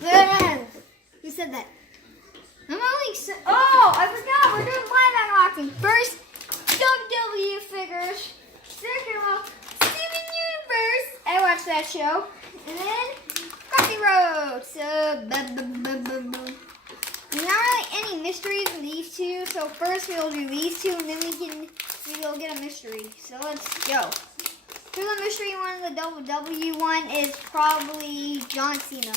Who said that? Oh, I forgot. We're doing live unboxing. First, WWE figures. Second one, Steven Universe. I watched that show. And then Crossy Road. So, there's not really any mysteries in these two. So first we'll do these two, and then we'll get a mystery. So let's go. For the mystery one, the WWE one is probably John Cena.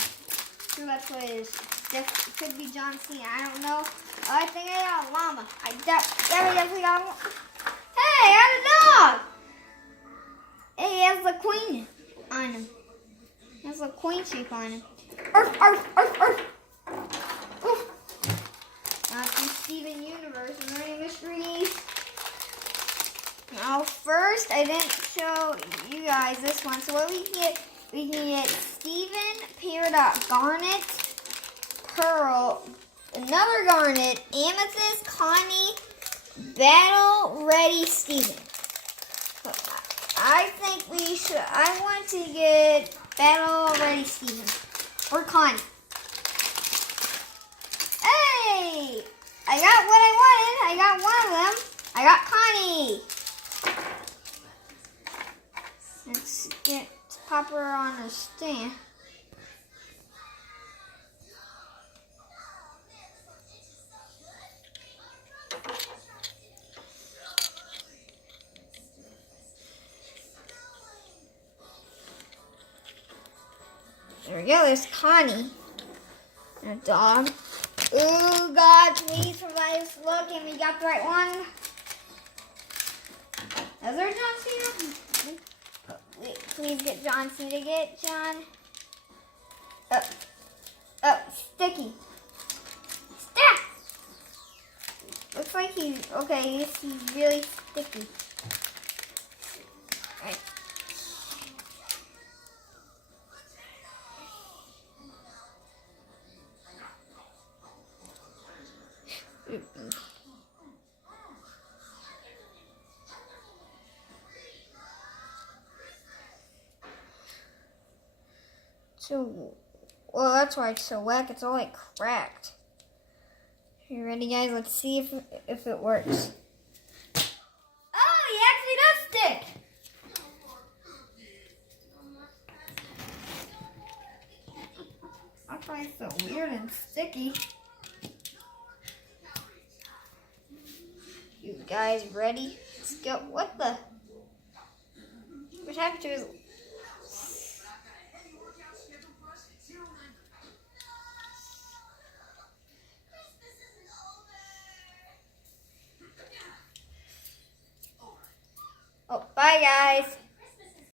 So that's what it is. It could be John Cena. I don't know. I think I got a llama. I definitely got one. Hey, I got a dog. Hey, he has the queen on him. He has the queen shape on him. Arf, arf, arf, arf. Oof. From Steven Universe. Are there any mysteries? Now, first, I didn't show you guys this one. So what we can get Steven paired up, Garnet, Pearl, another Garnet, Amethyst, Connie, Battle Ready Steven. So I think I want to get Battle Ready Steven or Connie. Hey, I got what I wanted. I got one of them. I got Connie. Let's pop her on a stand. There we go, there's Connie. And a dog. Oh God, please provide us look, and we got the right one. Is there John Cena? Wait, please get John Cena. Get John. Sticky. Stack. Looks like he's okay. He's really sticky. All right. So, well, that's why it's so whack. It's all like cracked. You ready, guys? Let's see if it works. Oh, he actually does stick. That's why it's so weird and sticky. You guys ready? Let's go. What the? What happened to his? Oh, bye guys.